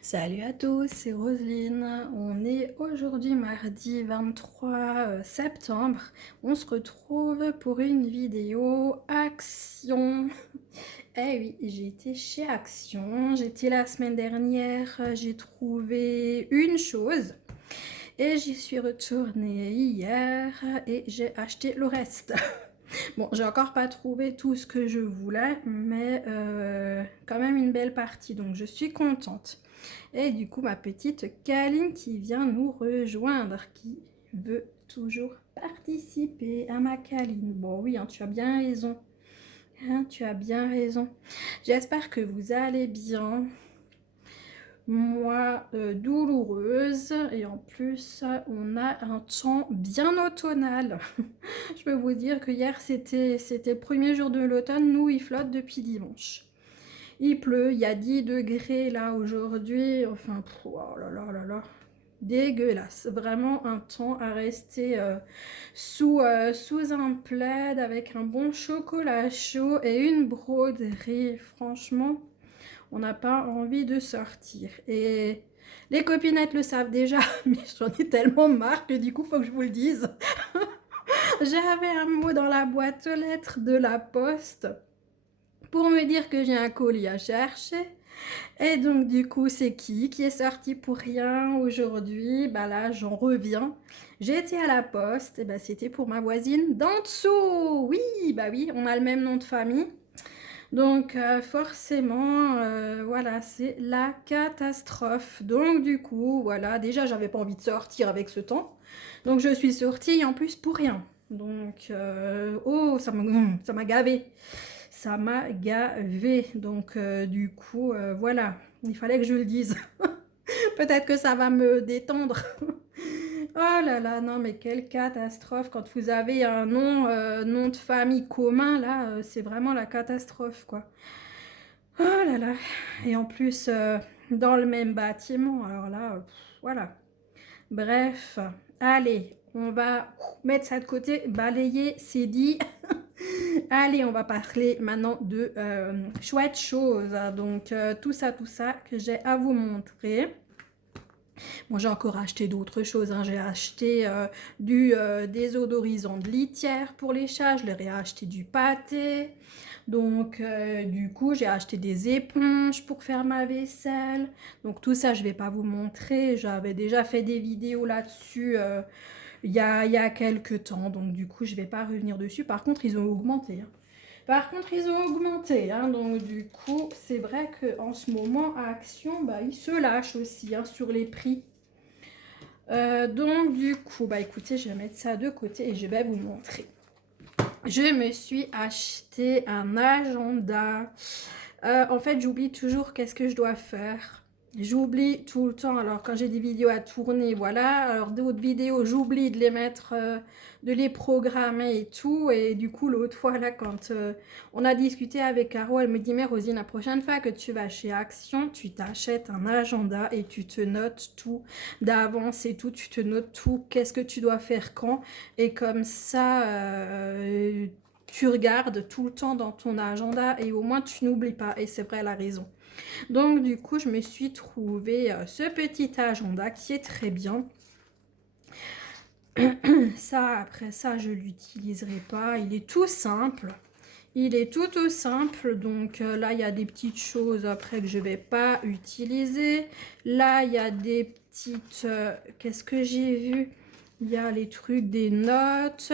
Salut à tous, c'est Roselyne. On est aujourd'hui mardi 23 septembre. On se retrouve pour une vidéo Action. Eh oui, j'ai été chez Action. J'étais la semaine dernière, j'ai trouvé une chose et j'y suis retournée hier et j'ai acheté le reste. Bon, j'ai encore pas trouvé tout ce que je voulais, mais quand même une belle partie, donc je suis contente. Et du coup, ma petite Kaline qui vient nous rejoindre, qui veut toujours participer à ma Kaline. Bon oui, hein, tu as bien raison. Hein, tu as bien raison. J'espère que vous allez bien. Moi, douloureuse. Et en plus, on a un temps bien automnal. Je peux vous dire que hier, c'était le premier jour de l'automne. Nous, il flotte depuis dimanche. Il pleut, il y a 10 degrés là aujourd'hui. Enfin, oh là là là là. Dégueulasse. Vraiment un temps à rester sous un plaid avec un bon chocolat chaud et une broderie. Franchement, on n'a pas envie de sortir. Et les copinettes le savent déjà, mais j'en ai tellement marre que du coup, faut que je vous le dise. J'avais un mot dans la boîte aux lettres de la poste pour me dire que j'ai un colis à chercher. Et donc du coup, c'est qui est sorti pour rien aujourd'hui? Bah là, j'en reviens. J'ai été à la poste, et bah c'était pour ma voisine d'en dessous. Oui, bah oui, on a le même nom de famille. Donc forcément, voilà, c'est la catastrophe. Donc du coup, voilà, déjà j'avais pas envie de sortir avec ce temps. Donc je suis sortie en plus pour rien. Donc, oh, ça m'a gavé. Ça m'a gavé. Donc du coup, voilà, il fallait que je le dise. Peut-être que ça va me détendre. Oh là là, non mais quelle catastrophe quand vous avez un nom de famille commun, là, c'est vraiment la catastrophe, quoi. Oh là là. Et en plus, dans le même bâtiment, alors là, voilà. Bref, allez, on va mettre ça de côté, balayer, c'est dit. Allez, on va parler maintenant de chouettes choses. Donc, tout ça que j'ai à vous montrer. Bon, j'ai encore acheté d'autres choses, hein. J'ai acheté du désodorisant de litière pour les chats. Je leur ai acheté du pâté. Donc, du coup, j'ai acheté des éponges pour faire ma vaisselle. Donc, tout ça, je ne vais pas vous montrer. J'avais déjà fait des vidéos là-dessus il y a quelques temps. Donc, du coup, je ne vais pas revenir dessus. Par contre, ils ont augmenté, hein. Par contre, ils ont augmenté, hein. Donc du coup, c'est vrai qu'en ce moment, à Action, bah, ils se lâchent aussi, hein, sur les prix. Donc du coup, bah écoutez, je vais mettre ça de côté et je vais vous montrer. Je me suis acheté un agenda. En fait, j'oublie toujours qu'est-ce que je dois faire. J'oublie tout le temps. Alors, quand j'ai des vidéos à tourner, voilà. Alors, d'autres vidéos, j'oublie de les mettre, de les programmer et tout. Et du coup, l'autre fois, là, quand on a discuté avec Caro, elle me dit, mais Rosine, la prochaine fois que tu vas chez Action, tu t'achètes un agenda et tu te notes tout d'avance et tout. Tu te notes tout. Qu'est-ce que tu dois faire quand. Et comme ça, tu regardes tout le temps dans ton agenda et au moins tu n'oublies pas. Et c'est vrai, elle a raison. Donc du coup, je me suis trouvé ce petit agenda qui est très bien. Ça, après ça, je l'utiliserai pas. Il est tout simple. Il est tout simple. Donc là, il y a des petites choses après que je vais pas utiliser. Là, il y a des petites... qu'est-ce que j'ai vu? Il y a les trucs des notes.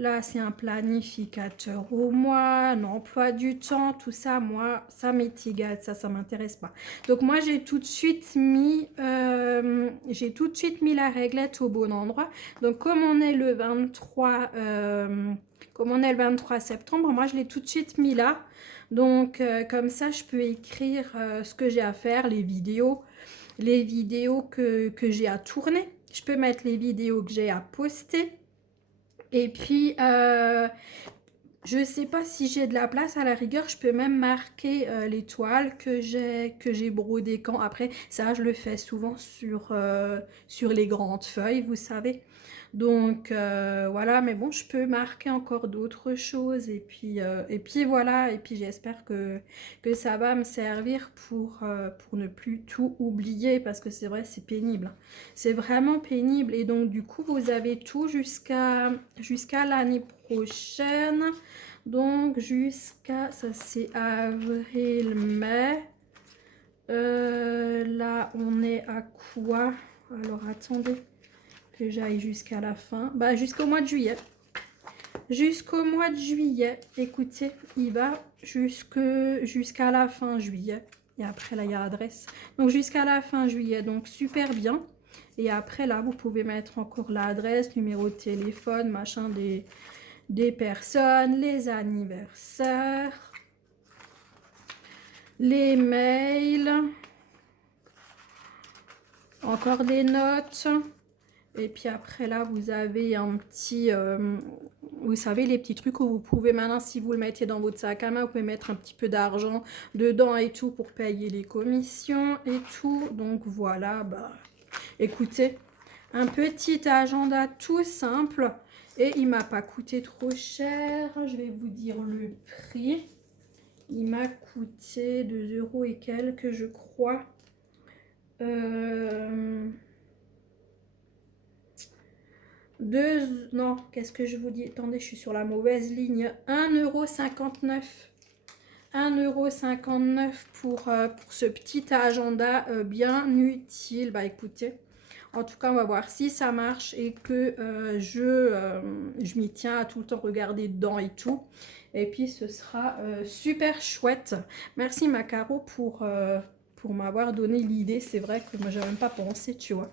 Là, c'est un planificateur au mois, un emploi du temps, tout ça, moi, ça m'est égal, ça m'intéresse pas. Donc moi, j'ai tout de suite mis la réglette au bon endroit. Donc comme on est le 23, comme on est le 23 septembre, moi, je l'ai tout de suite mis là. Donc comme ça, je peux écrire ce que j'ai à faire, les vidéos que j'ai à tourner. Je peux mettre les vidéos que j'ai à poster. Et puis, je sais pas si j'ai de la place, à la rigueur, je peux même marquer les toiles que j'ai brodées quand. Après, ça, je le fais souvent sur les grandes feuilles, vous savez. Donc voilà, mais bon, je peux marquer encore d'autres choses et puis voilà, et puis j'espère que ça va me servir pour ne plus tout oublier parce que c'est vrai, c'est pénible. C'est vraiment pénible et donc du coup, vous avez tout jusqu'à l'année prochaine. Donc jusqu'à, ça c'est avril, mai. Là, on est à quoi? Alors attendez que j'aille jusqu'à la fin. Bah, jusqu'au mois de juillet. Jusqu'au mois de juillet. Écoutez, il va jusqu'à la fin juillet. Et après, là, il y a l'adresse. Donc, jusqu'à la fin juillet. Donc, super bien. Et après, là, vous pouvez mettre encore l'adresse, numéro de téléphone, machin des personnes, les anniversaires, les mails, encore des notes. Et puis après là, vous avez un petit, vous savez, les petits trucs où vous pouvez maintenant, si vous le mettez dans votre sac à main, vous pouvez mettre un petit peu d'argent dedans et tout pour payer les commissions et tout. Donc voilà, bah écoutez, un petit agenda tout simple et il m'a pas coûté trop cher. Je vais vous dire le prix. Il m'a coûté 2 € et quelques, je crois. Non, qu'est-ce que je vous dis? Attendez, je suis sur la mauvaise ligne. 1,59 €. 1,59 € pour ce petit agenda bien utile. Bah écoutez, en tout cas, on va voir si ça marche et que je m'y tiens à tout le temps regarder dedans et tout. Et puis, ce sera super chouette. Merci Macaro pour m'avoir donné l'idée. C'est vrai que moi, j'avais même pas pensé, tu vois.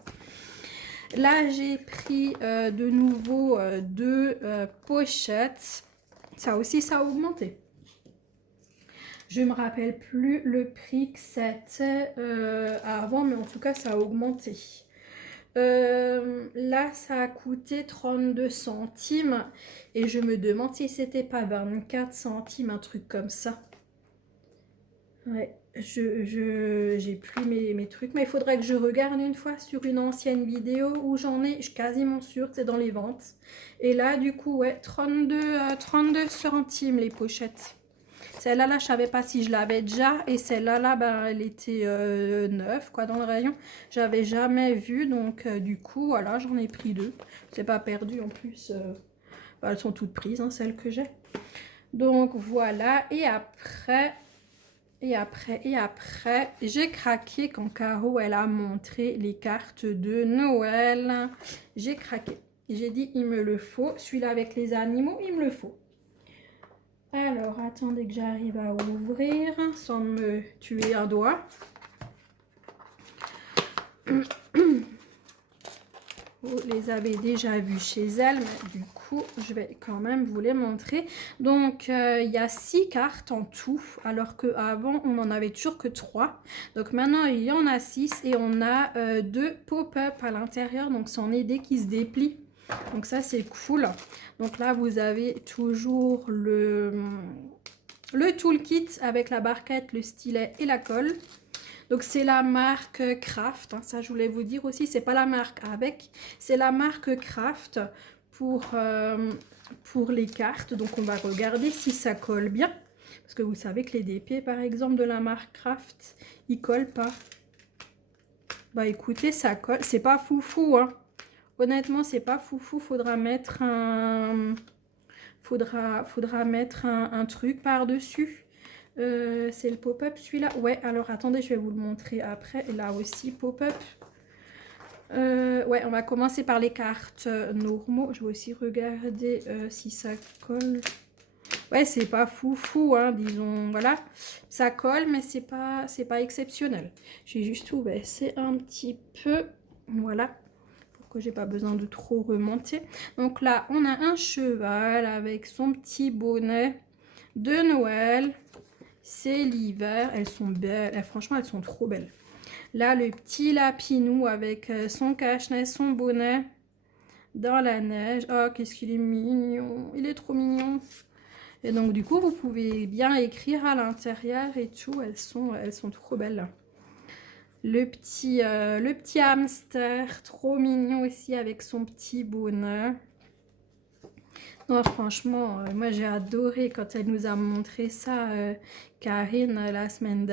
Là, j'ai pris de nouveau deux pochettes. Ça aussi, ça a augmenté. Je ne me rappelle plus le prix que c'était avant, mais en tout cas, ça a augmenté. Là, ça a coûté 32 centimes. Et je me demande si c'était pas 24 centimes, un truc comme ça. Ouais, j'ai plus mes trucs, mais il faudrait que je regarde une fois sur une ancienne vidéo où j'en ai, je suis quasiment sûre que c'est dans les ventes. Et là, du coup, ouais, 32 centimes les pochettes. Celle-là, là, je savais pas si je l'avais déjà. Et celle-là, là, ben, elle était neuve, quoi, dans le rayon. J'avais jamais vu, donc du coup, voilà, j'en ai pris deux. C'est pas perdu, en plus. Ben, elles sont toutes prises, hein, celles que j'ai. Donc, voilà. Et après, j'ai craqué quand Caro, elle a montré les cartes de Noël. J'ai craqué. J'ai dit, il me le faut. Celui-là avec les animaux, il me le faut. Alors, attendez que j'arrive à ouvrir sans me tuer un doigt. Vous les avez déjà vus chez elle, mais du coup, je vais quand même vous les montrer. Donc, il y a 6 cartes en tout, alors qu'avant, on n'en avait toujours que 3. Donc, maintenant, il y en a 6 et on a 2 pop-up à l'intérieur. Donc, c'en est des qui se déplient. Donc, ça, c'est cool. Donc, là, vous avez toujours le toolkit avec la barquette, le stylet et la colle. Donc c'est la marque Craft, hein, ça je voulais vous dire aussi, c'est pas la marque avec, c'est la marque Craft pour les cartes. Donc on va regarder si ça colle bien, parce que vous savez que les dépêts par exemple de la marque Craft, ils collent pas. Bah écoutez, ça colle, c'est pas foufou, hein. Honnêtement c'est pas foufou, faudra mettre un truc par dessus. C'est le pop-up celui-là. Ouais, alors attendez, je vais vous le montrer après. Là aussi, pop-up. Ouais, on va commencer par les cartes normaux. Je vais aussi regarder si ça colle. Ouais, c'est pas foufou, hein, disons. Voilà, ça colle, mais c'est pas exceptionnel. J'ai juste tout baissé un petit peu. Voilà, pour que j'ai pas besoin de trop remonter. Donc là, on a un cheval avec son petit bonnet de Noël. C'est l'hiver, elles sont belles, franchement elles sont trop belles. Là le petit lapinou avec son cache-nez, son bonnet dans la neige. Oh qu'est-ce qu'il est mignon, il est trop mignon. Et donc du coup vous pouvez bien écrire à l'intérieur et tout, elles sont trop belles. le petit hamster, trop mignon aussi avec son petit bonnet. Non, franchement, moi j'ai adoré quand elle nous a montré ça, Karine, la semaine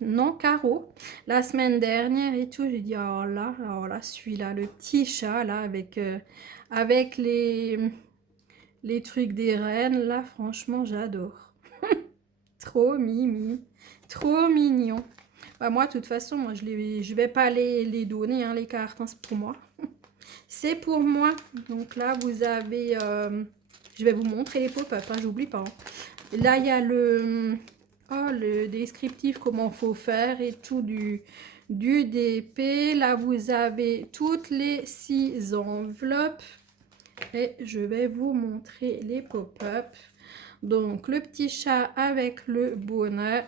non, Caro, la semaine dernière et tout. J'ai dit, alors là, celui-là, le petit chat, là, avec les trucs des reines, là, franchement, j'adore. Trop mimi, trop mignon. Bah, moi, de toute façon, moi, je vais pas les donner, hein, les cartes, hein, c'est pour moi. C'est pour moi. Donc là, vous avez... je vais vous montrer les pop-up, hein, j'oublie pas. Hein. Là, il y a le descriptif, comment faut faire et tout du DP. Là, vous avez toutes les 6 enveloppes. Et je vais vous montrer les pop-up. Donc, le petit chat avec le bonnet.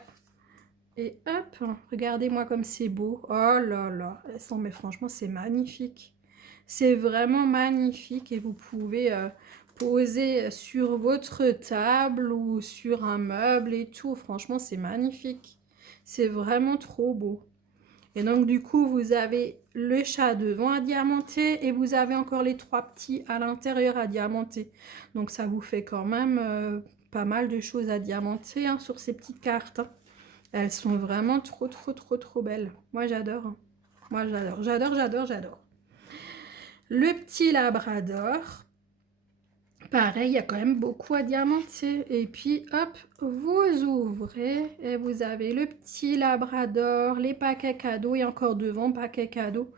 Et hop, regardez-moi comme c'est beau. Oh là là. Non, mais franchement, c'est magnifique. C'est vraiment magnifique et vous pouvez poser sur votre table ou sur un meuble et tout. Franchement, c'est magnifique. C'est vraiment trop beau. Et donc, du coup, vous avez le chat devant à diamanter et vous avez encore les 3 petits à l'intérieur à diamanter. Donc, ça vous fait quand même pas mal de choses à diamanter, hein, sur ces petites cartes. Hein. Elles sont vraiment trop, trop, trop, trop belles. Moi, j'adore. Hein. Moi, j'adore, j'adore, j'adore, j'adore. Le petit labrador. Pareil, il y a quand même beaucoup à diamanter. Et puis, hop, vous ouvrez et vous avez le petit labrador, les paquets cadeaux et encore devant, paquets cadeaux.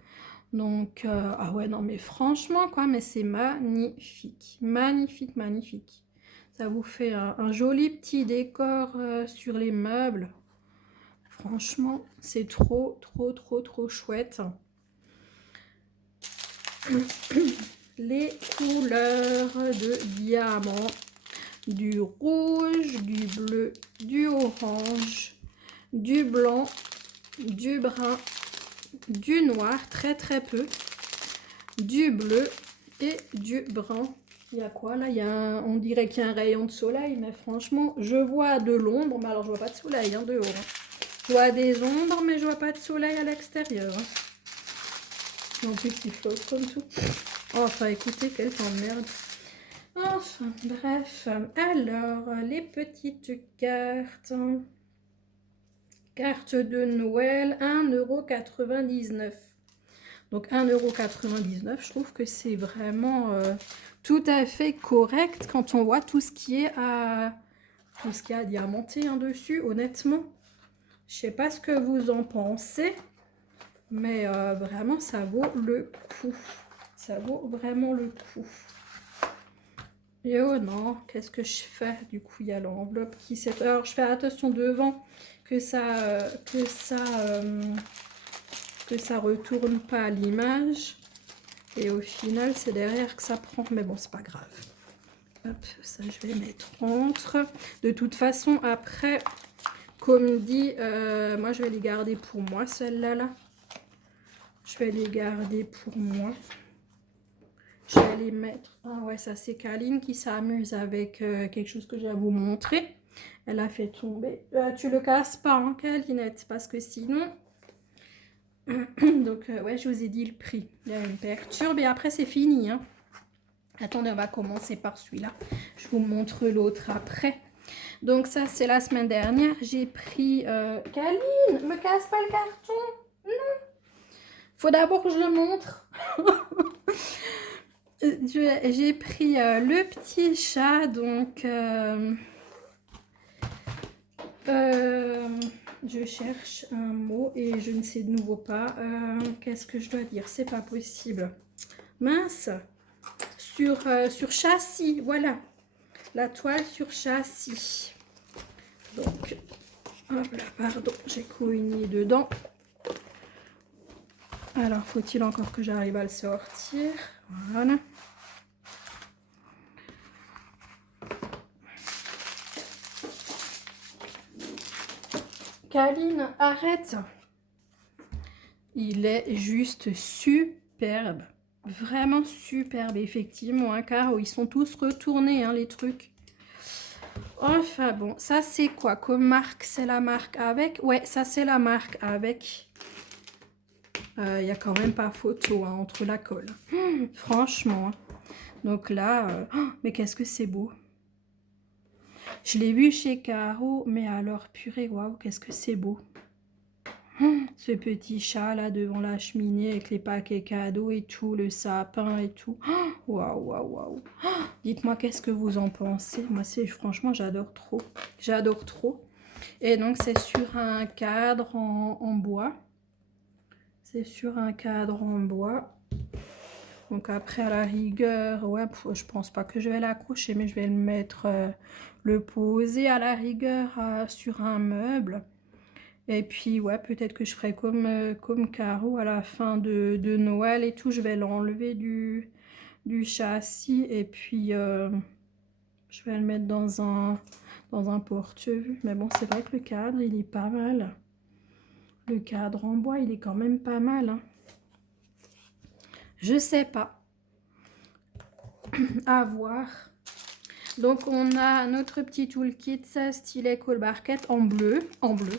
Donc, ah ouais, non, mais franchement, quoi, mais c'est magnifique. Magnifique, magnifique. Ça vous fait un joli petit décor sur les meubles. Franchement, c'est trop, trop, trop, trop chouette. Les couleurs de diamant, du rouge, du bleu, du orange, du blanc, du brun, du noir, très très peu, du bleu et du brun. Il y a quoi là? On dirait qu'il y a un rayon de soleil, mais franchement, je vois de l'ombre, mais alors je vois pas de soleil hein, dehors. Hein. Je vois des ombres, mais je vois pas de soleil à l'extérieur. Hein. En plus, il flotte comme tout. Enfin, écoutez, quelle merde. Enfin, bref. Alors, les petites cartes. Carte de Noël, 1,99 €. Donc, 1,99 €, je trouve que c'est vraiment tout à fait correct quand on voit tout ce qui est à diamanter hein, dessus, honnêtement. Je sais pas ce que vous en pensez, mais vraiment, ça vaut le coup. Ça vaut vraiment le coup. Et oh non, qu'est-ce que je fais? Du coup, il y a l'enveloppe qui s'est... Alors, je fais attention devant que ça retourne pas à l'image. Et au final, c'est derrière que ça prend. Mais bon, c'est pas grave. Hop, ça, je vais mettre entre. De toute façon, après, comme dit, moi, je vais les garder pour moi, celles-là. Là. Je vais les garder pour moi. Je vais les mettre. Ah ouais, ça c'est Kaline qui s'amuse avec quelque chose que j'ai à vous montrer. Elle a fait tomber. Tu le casses pas, hein, Kalinette, parce que sinon. Donc, ouais, je vous ai dit le prix. Il y a une perturbe et après c'est fini. Hein. Attendez, on va commencer par celui-là. Je vous montre l'autre après. Donc, ça c'est la semaine dernière. J'ai pris. Kaline, me casse pas le carton. Non. Faut d'abord que je le montre. J'ai pris le petit chat, donc je cherche un mot et je ne sais de nouveau pas. Qu'est-ce que je dois dire? C'est pas possible. Mince. Sur châssis, voilà. La toile sur châssis. Donc, hop là, pardon, j'ai couigné dedans. Alors, faut-il encore que j'arrive à le sortir? Voilà. Kaline, arrête. Il est juste superbe. Vraiment superbe, effectivement. Hein, car ils sont tous retournés, hein, les trucs. Enfin bon, ça c'est quoi comme marque? C'est la marque avec? Ouais, ça c'est la marque avec. Il n'y a quand même pas photo hein, entre la colle. Franchement. Hein. Donc là, mais qu'est-ce que c'est beau. Je l'ai vu chez Caro, mais alors purée, waouh, qu'est-ce que c'est beau. Ce petit chat là devant la cheminée avec les paquets cadeaux et tout, le sapin et tout. Waouh, waouh, waouh. Dites-moi qu'est-ce que vous en pensez. Moi, franchement, j'adore trop. J'adore trop. Et donc, c'est sur un cadre en bois. C'est sur un cadre en bois. Donc après, à la rigueur, ouais, je pense pas que je vais l'accrocher, mais je vais le mettre, le poser à la rigueur sur un meuble. Et puis, ouais, peut-être que je ferai comme Caro à la fin de Noël et tout. Je vais l'enlever du châssis et puis je vais le mettre dans un porte-vue. Mais bon, c'est vrai que le cadre, il est pas mal. Le cadre en bois, il est quand même pas mal. Hein. Je sais pas. À voir. Donc, on a notre petit toolkit stylet Colbarquette en bleu. En bleu.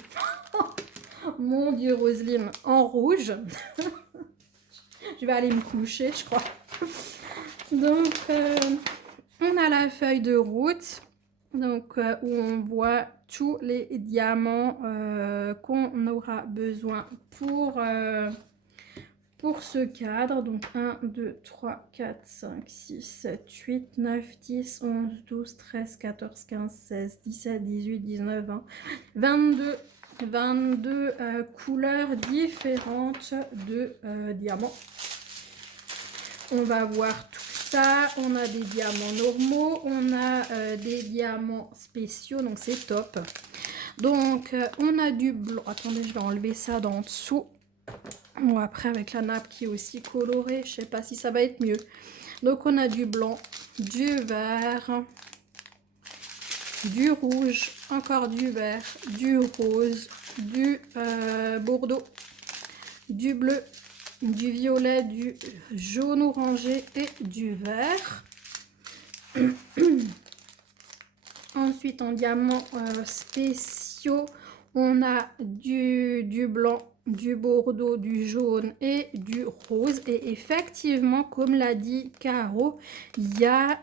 Mon Dieu, Roselyne, en rouge. Je vais aller me coucher, je crois. Donc, on a la feuille de route. Donc, où on voit tous les diamants qu'on aura besoin pour ce cadre. Donc 1, 2, 3, 4, 5, 6, 7, 8, 9, 10, 11, 12, 13, 14, 15, 16, 17, 18, 19, 20, 22 couleurs différentes de diamants. On va voir tout ça. On a des diamants normaux, on a des diamants spéciaux, donc c'est top. Donc on a du blanc. Attendez, je vais enlever ça d'en dessous. Bon, après avec la nappe qui est aussi colorée, je sais pas si ça va être mieux. Donc on a du blanc, du vert, du rouge, encore du vert, du rose, du bordeaux, du bleu, du violet, du jaune orangé et du vert. Ensuite en diamants spéciaux, on a du blanc, du bordeaux, du jaune et du rose. Et effectivement, comme l'a dit Caro, il y a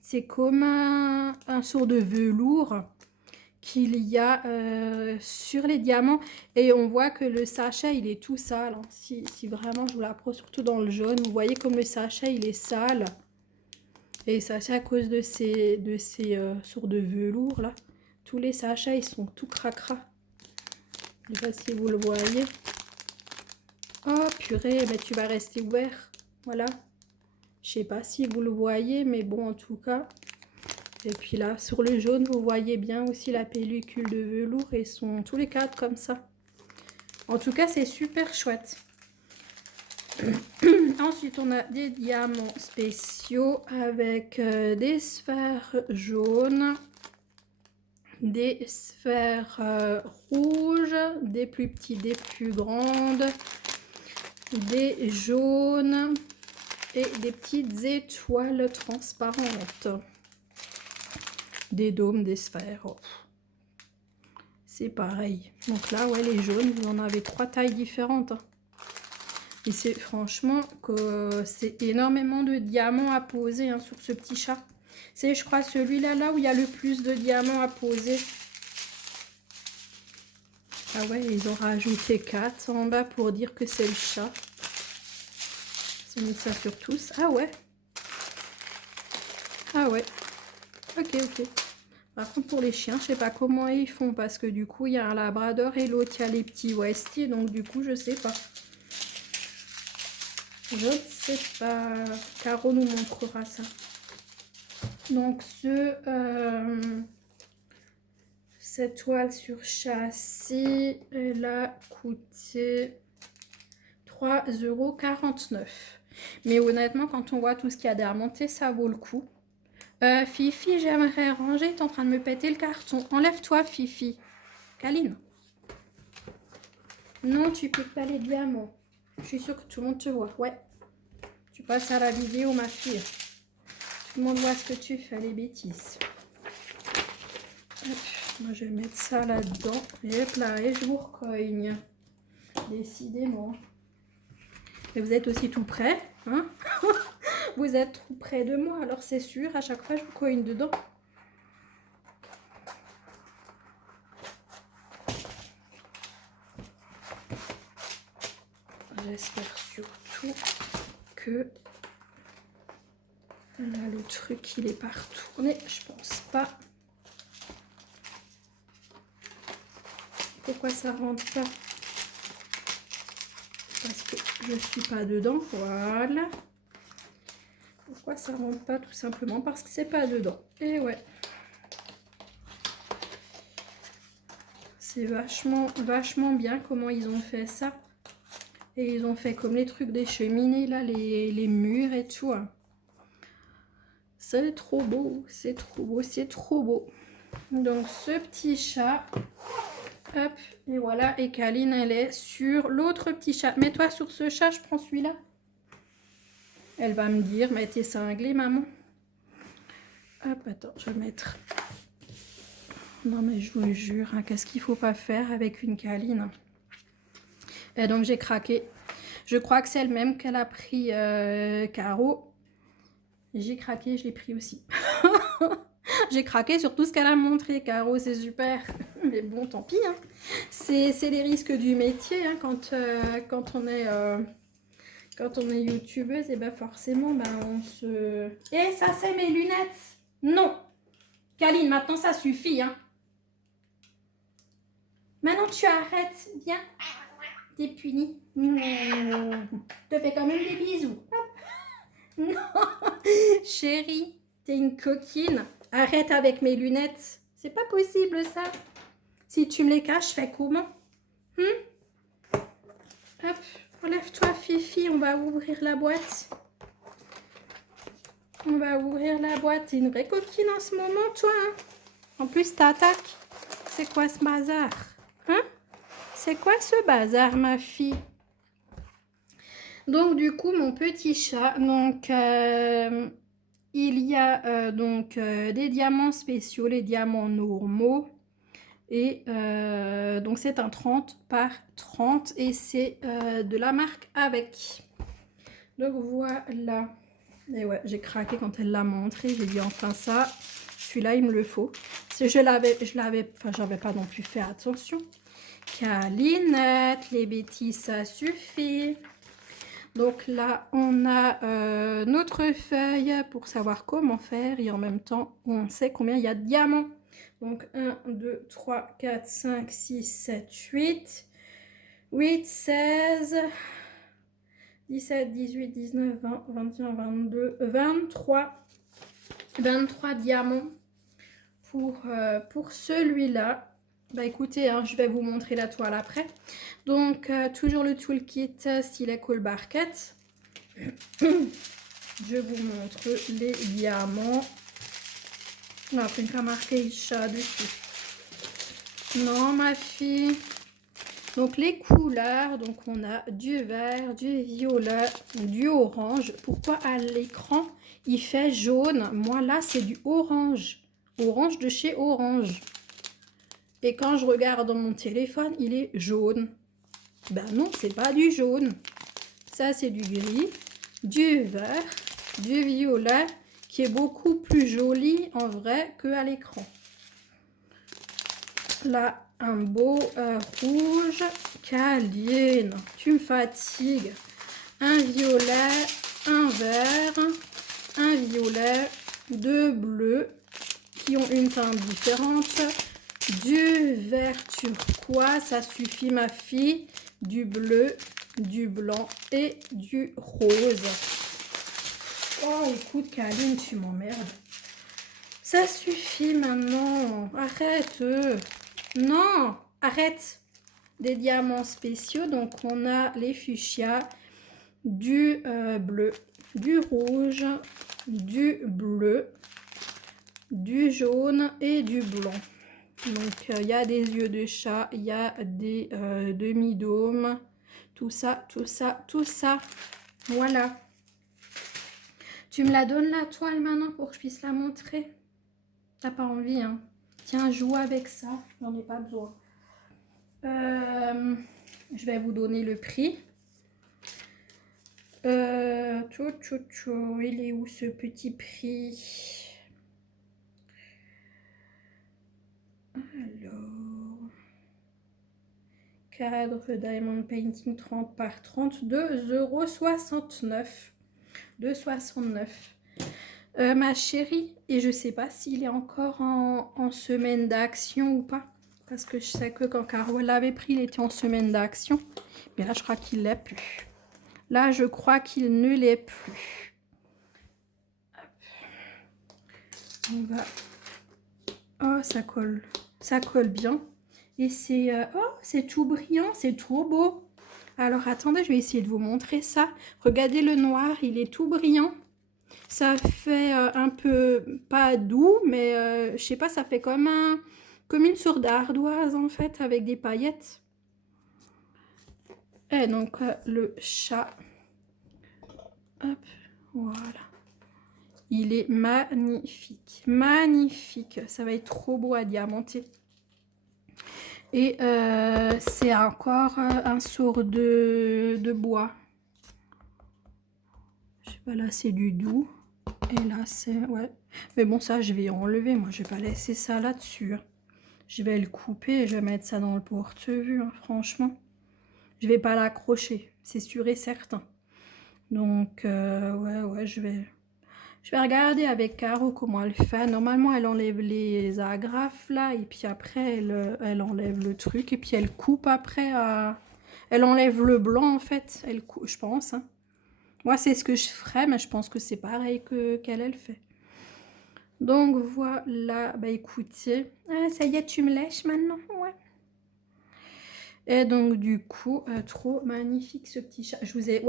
c'est comme un sort de velours qu'il y a sur les diamants. Et on voit que le sachet, il est tout sale. Hein. Si vraiment je vous l'approche, surtout dans le jaune, vous voyez comme le sachet, il est sale. Et ça, c'est à cause de ces sortes de velours là. Tous les sachets, ils sont tout cracra. Je sais pas si vous le voyez. Oh purée, mais tu vas rester ouvert. Voilà. Je sais pas si vous le voyez, mais bon, en tout cas. Et puis là, sur le jaune, vous voyez bien aussi la pellicule de velours. Et sont tous les quatre comme ça. En tout cas, c'est super chouette. Ensuite, on a des diamants spéciaux avec des sphères jaunes, des sphères rouges, des plus petits, des plus grandes, des jaunes et des petites étoiles transparentes. Des dômes, des sphères. Oh. C'est pareil. Donc là, ouais, les jaunes, vous en avez 3 tailles différentes. Hein. Et c'est franchement que c'est énormément de diamants à poser hein, sur ce petit chat. C'est, je crois, celui-là là où il y a le plus de diamants à poser. Ah ouais, ils ont rajouté 4 en bas pour dire que c'est le chat. Ils ont mis ça sur tous. Ah ouais. Ah ouais. Ok, ok. Par contre, pour les chiens, je sais pas comment ils font parce que du coup, il y a un labrador et l'autre, il y a les petits Westies. Donc du coup, je sais pas. Je ne sais pas. Caro nous montrera ça. Donc cette toile sur châssis, elle a coûté 3,49 €. Mais honnêtement, quand on voit tout ce qu'il y a derrière monter, ça vaut le coup. Fifi, j'aimerais ranger. T'es en train de me péter le carton. Enlève-toi, Fifi. Câline. Non, tu piques pas les diamants. Je suis sûre que tout le monde te voit. Ouais. Tu passes à la vidéo, ma fille. Tout le monde voit ce que tu fais, les bêtises. Hop, moi, je vais mettre ça là-dedans. Et hop là, et je vous recoigne. décidément. Et vous êtes aussi tout près, hein? Vous êtes tout près de moi, alors c'est sûr, à chaque fois, je vous cogne dedans. J'espère surtout que là, le truc, il est pas retourné. Je pense pas. Pourquoi ça rentre pas? Parce que je suis pas dedans. Voilà. Pourquoi ça rentre pas? Tout simplement parce que c'est pas dedans. Et ouais. C'est vachement bien comment ils ont fait ça. Et ils ont fait comme les trucs des cheminées, là, les murs et tout. Hein. C'est trop beau, c'est trop beau, c'est trop beau. Donc, ce petit chat, hop, et voilà. Et Kaline, elle est sur l'autre petit chat. Mets-toi sur ce chat, je prends celui-là. Elle va me dire, mais t'es cinglée, maman. Hop, attends, je vais mettre... Non, mais je vous jure, hein, qu'est-ce qu'il faut pas faire avec une Kaline. Et donc, j'ai craqué. Je crois que c'est le même qu'elle a pris Caro. J'ai craqué, je l'ai pris aussi. J'ai craqué sur tout ce qu'elle a montré, Caro, c'est super. Mais bon, tant pis. Hein. C'est les risques du métier. Hein, quand on est youtubeuse, et ben forcément, ben on se... Et ça, c'est mes lunettes. Non. Kaline, maintenant, ça suffit. Hein. Maintenant, tu arrêtes. Viens. T'es punie. Je te fais quand même des bisous. Hop. Non, chérie, t'es une coquine. Arrête avec mes lunettes. C'est pas possible, ça. Si tu me les caches, je fais comment? Hop, relève-toi, Fifi. On va ouvrir la boîte. On va ouvrir la boîte. T'es une vraie coquine en ce moment, toi. Hein? En plus, t'attaques. C'est quoi ce bazar? Hein? C'est quoi ce bazar, ma fille? Donc, du coup, mon petit chat, donc, il y a des diamants spéciaux, les diamants normaux. Et donc, c'est un 30 par 30 et c'est de la marque Avec. Donc, voilà. Et ouais, j'ai craqué quand elle l'a montré. J'ai dit enfin ça, celui-là, il me le faut. Si j'avais pas non plus fait attention. Kalinette, les bêtises, ça suffit. Donc là, on a notre feuille pour savoir comment faire et en même temps, on sait combien il y a de diamants. Donc 1, 2, 3, 4, 5, 6, 7, 8, 8, 16, 17, 18, 19, 20, 21, 22, 23, 23 diamants pour celui-là. Bah écoutez, hein, je vais vous montrer la toile après. Donc, toujours le toolkit stylet cool barquette. Je vous montre les diamants. Non, après, il n'y a pas marqué chat dessus. Non, ma fille. Donc, les couleurs. Donc, on a du vert, du violet, du orange. Pourquoi à l'écran, il fait jaune? Moi, là, c'est du orange. Orange de chez Orange. Et quand je regarde dans mon téléphone, il est jaune. Ben non, c'est pas du jaune. Ça, c'est du gris, du vert, du violet, qui est beaucoup plus joli en vrai qu'à l'écran. Là, un beau rouge. Kaline, tu me fatigues. Un violet, un vert, un violet, deux bleus qui ont une teinte différente. Du vert turquoise, ça suffit ma fille, du bleu, du blanc et du rose. Oh écoute Kaline, tu m'emmerdes. Ça suffit maintenant, arrête. Non, arrête. Des diamants spéciaux, donc on a les fuchsias, du bleu, du rouge, du bleu, du jaune et du blanc. Donc, il y a des yeux de chat, il y a des demi-dômes, tout ça, tout ça, tout ça. Voilà. Tu me la donnes la toile maintenant pour que je puisse la montrer? T'as pas envie, hein? Tiens, joue avec ça, j'en ai pas besoin. Je vais vous donner le prix. Il est où ce petit prix? Alors, cadre Diamond Painting 30 par 30, 2,69 €. 2,69 €. Ma chérie, et je sais pas s'il est encore en semaine d'action ou pas. Parce que je sais que quand Caro l'avait pris, il était en semaine d'action. Mais là, je crois qu'il l'est plus. Là, je crois qu'il ne l'est plus. Hop. On va... Oh, ça colle. Ça colle bien. Et c'est... oh, c'est tout brillant. C'est trop beau. Alors, attendez, je vais essayer de vous montrer ça. Regardez le noir. Il est tout brillant. Ça fait un peu... Pas doux, mais je sais pas, ça fait comme une sorte d'ardoise, en fait, avec des paillettes. Et donc, le chat... Hop, voilà. Il est magnifique. Magnifique. Ça va être trop beau à diamanter. Et c'est encore un sort de bois. Je sais pas, là c'est du doux. Et là c'est... Ouais. Mais bon, ça je vais enlever. Moi je vais pas laisser ça là-dessus. Je vais le couper et je vais mettre ça dans le porte-vue. Hein, franchement. Je vais pas l'accrocher. C'est sûr et certain. Donc, ouais, je vais regarder avec Caro comment elle fait. Normalement, elle enlève les agrafes là, et puis après, elle enlève le truc, et puis elle coupe après. Elle enlève le blanc en fait, elle coupe, je pense. Hein. Moi, c'est ce que je ferais, mais je pense que c'est pareil qu'elle elle fait. Donc voilà, bah écoutez, ah, ça y est, tu me lèches maintenant, ouais. Et donc du coup, trop magnifique ce petit chat. Je vous ai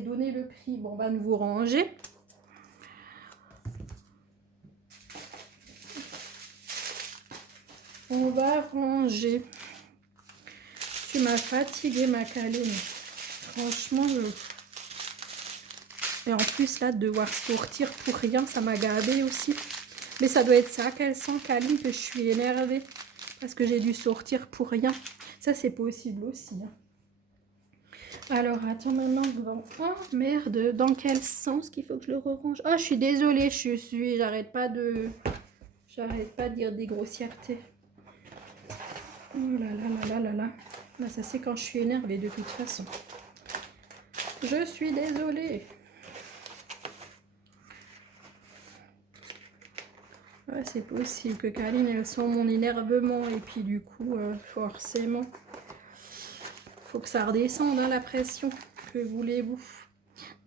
donné le prix. Bon, on va nous ranger. On va ranger. Tu m'as fatiguée, ma câline. Franchement, et en plus, là, de devoir sortir pour rien, ça m'a gavée aussi. Mais ça doit être ça qu'elle sent, Câline, que je suis énervée. Parce que j'ai dû sortir pour rien. Ça, c'est possible aussi. Hein. Alors, attends, maintenant, oh, merde, dans quel sens qu'il faut que je le range? Oh, je suis désolée, j'arrête pas de dire des grossièretés. Oh là là là là là là. Là, ça c'est quand je suis énervée de toute façon. Je suis désolée. Ouais, c'est possible que Caroline, elle sent mon énervement. Et puis du coup, forcément, faut que ça redescende, hein, la pression. Que voulez-vous?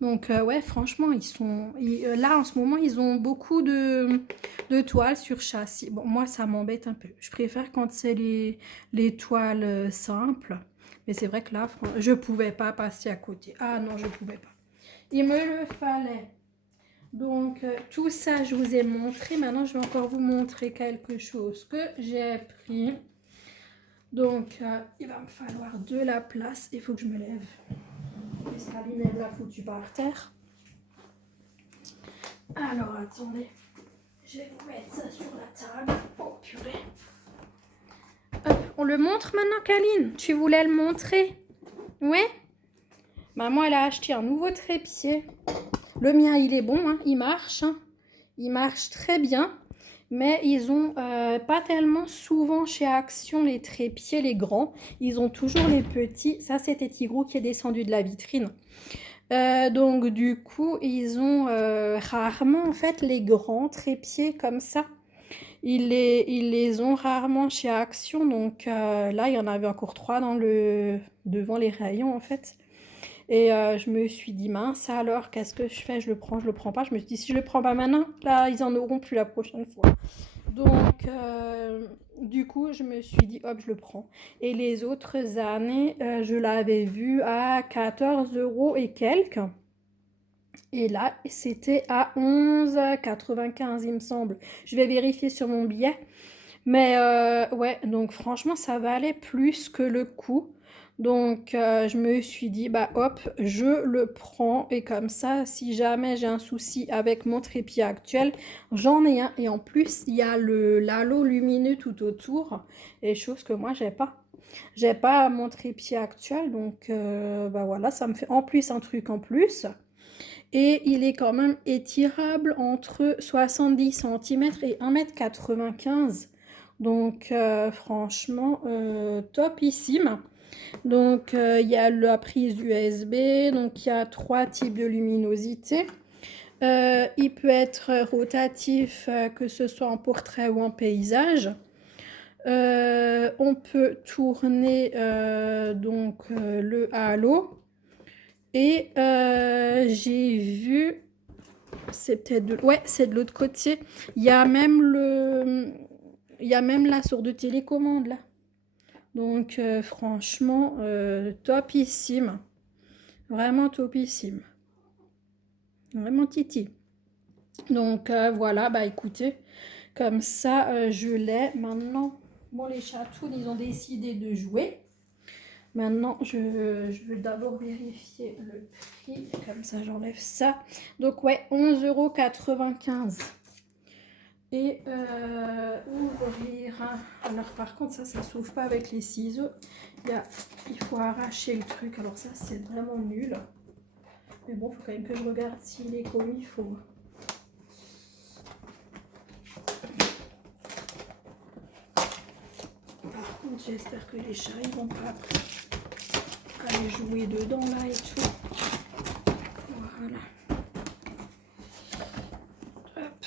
Donc, ouais, franchement, là, en ce moment, ils ont beaucoup de toiles sur châssis. Bon, moi, ça m'embête un peu. Je préfère quand c'est les toiles simples. Mais c'est vrai que là, je pouvais pas passer à côté. Ah non, je pouvais pas. Il me le fallait. Donc, tout ça, je vous ai montré. Maintenant, je vais encore vous montrer quelque chose que j'ai pris. Donc, il va me falloir de la place. Il faut que je me lève. Caline, elle l'a foutu par terre. Alors, attendez. Je vais vous mettre ça sur la table. Oh, purée. Hop, on le montre maintenant, Caline? Tu voulais le montrer? Ouais? Maman, elle a acheté un nouveau trépied. Le mien, il est bon, hein, il marche. Hein. Il marche très bien. Mais ils ont pas tellement souvent chez Action les trépieds, les grands. Ils ont toujours les petits. Ça, c'était Tigrou qui est descendu de la vitrine. Donc, du coup, ils ont rarement, en fait, les grands trépieds comme ça. Ils les ont rarement chez Action. Donc, là, il y en avait encore 3 devant les rayons, en fait. Et je me suis dit, mince, alors, qu'est-ce que je fais? Je le prends pas. Je me suis dit, si je le prends pas maintenant, là, ils en auront plus la prochaine fois. Donc, du coup, je me suis dit, hop, je le prends. Et les autres années, je l'avais vu à 14 € et quelques. Et là, c'était à 11,95 il me semble. Je vais vérifier sur mon billet. Mais ouais, donc franchement, ça valait plus que le coup. Donc, je me suis dit, bah hop, je le prends. Et comme ça, si jamais j'ai un souci avec mon trépied actuel, j'en ai un. Et en plus, il y a l'halo lumineux tout autour. Et chose que moi, j'ai pas. J'ai pas mon trépied actuel, donc bah voilà, ça me fait en plus un truc en plus. Et il est quand même étirable entre 70 centimètres et 1,95 m. Donc franchement, topissime. Donc il y a la prise USB, donc il y a 3 types de luminosité. Il peut être rotatif, que ce soit en portrait ou en paysage. On peut tourner le halo. Et j'ai vu, c'est peut-être de, ouais, c'est de l'autre côté. Il y a même la source de télécommande là. Donc franchement, topissime. Vraiment topissime. Vraiment titi. Donc voilà, bah écoutez, comme ça je l'ai. Maintenant, bon, les chatounes, ils ont décidé de jouer. Maintenant, je veux d'abord vérifier le prix. Comme ça, j'enlève ça. Donc, ouais, 11,95 €. Et ouvrir. Alors, par contre, ça s'ouvre pas avec les ciseaux. Il faut arracher le truc. Alors, ça, c'est vraiment nul. Mais bon, il faut quand même que je regarde s'il est comme il faut. Par contre, j'espère que les chats, ils vont pas aller jouer dedans là et tout. Voilà. Hop.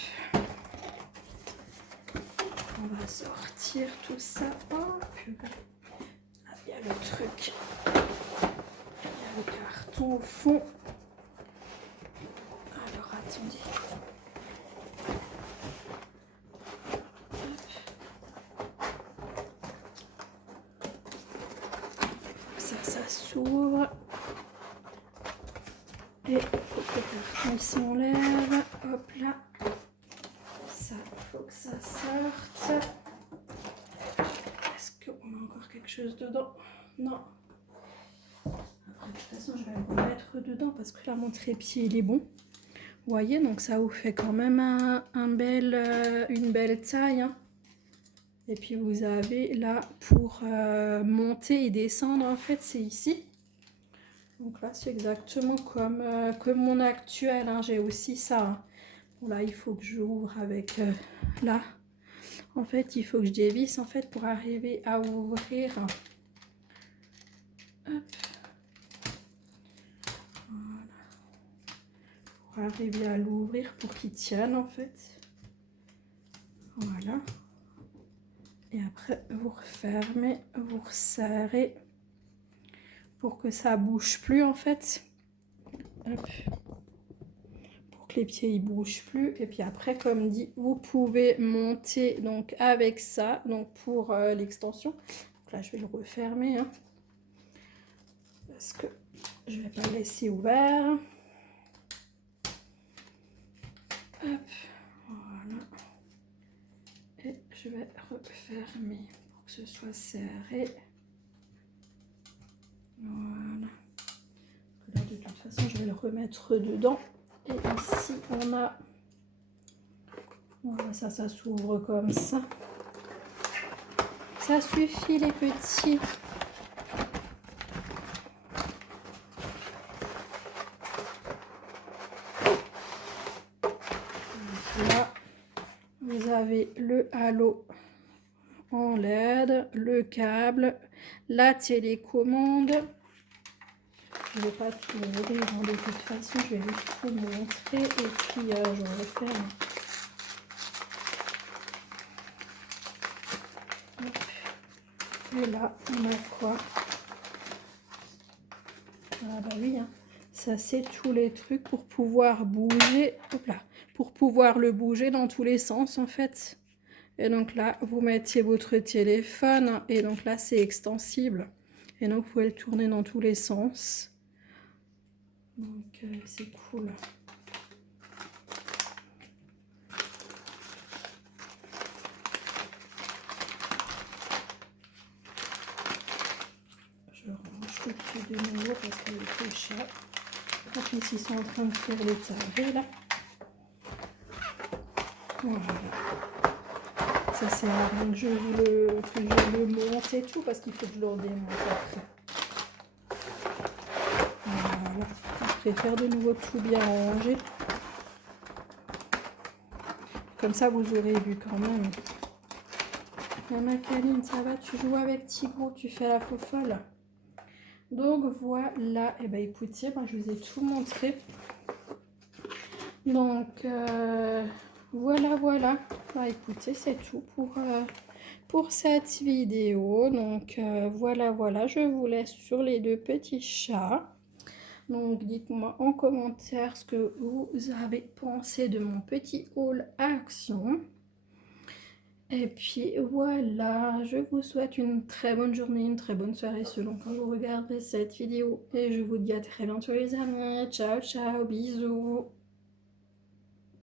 On va sortir tout ça. Oh, là, il y a le truc. Il y a le carton au fond. Alors, attendez. Ça s'ouvre. Et il faut que le carton s'enlève. Hop là. Ça, il faut que ça sorte. Est-ce qu'on a encore quelque chose dedans? Non. Après, de toute façon, je vais le remettre dedans parce que là, mon trépied, il est bon. Vous voyez, donc ça vous fait quand même une belle taille. Hein. Et puis, vous avez là pour monter et descendre, en fait, c'est ici. Donc là, c'est exactement comme mon actuel. Hein. J'ai aussi ça. Hein. Bon, là, il faut que j'ouvre avec là. En fait, il faut que je dévisse en fait pour arriver à ouvrir. Hop. Voilà. Pour arriver à l'ouvrir pour qu'il tienne en fait. Voilà. Et après, vous refermez, vous resserrez pour que ça bouge plus en fait. Hop. Que les pieds ils bougent plus. Et puis après, comme dit, vous pouvez monter donc avec ça, donc pour l'extension. Là, je vais le refermer hein, parce que je vais pas le laisser ouvert. Hop, voilà. Et je vais refermer pour que ce soit serré. Voilà. Là, de toute façon, je vais le remettre dedans. Et ici, on a... Voilà, ça s'ouvre comme ça. Ça suffit, les petits. Donc là, vous avez le halo en LED, le câble, la télécommande. Je ne vais pas tout ouvrir de toute façon, je vais juste vous montrer et puis je referme. Et là, on a quoi? Ah bah oui, hein. Ça c'est tous les trucs pour pouvoir bouger, hop là, pour pouvoir le bouger dans tous les sens en fait. Et donc là, vous mettez votre téléphone et donc là, c'est extensible. Et donc, vous pouvez le tourner dans tous les sens. Donc, c'est cool. Je range tout dessus de nouveau parce qu'elle est trop chère. Quand ils sont en train de faire les tarés là. Voilà. Ça sert à rien que je le monte et tout, parce qu'il faut que je le redémonte après. Voilà. Je préfère de nouveau tout bien ranger. Comme ça, vous aurez vu quand même. Maman Kaline, ça va? Tu joues avec Tigrou, tu fais la faux folle. Donc voilà, et ben écoutez, moi je vous ai tout montré. Donc voilà. Bah, écoutez, c'est tout pour cette vidéo. Donc voilà, je vous laisse sur les deux petits chats. Donc dites-moi en commentaire ce que vous avez pensé de mon petit haul action. Et puis voilà, je vous souhaite une très bonne journée, une très bonne soirée selon quand vous regarderez cette vidéo. Et je vous dis à très bientôt les amis. Ciao, ciao, bisous.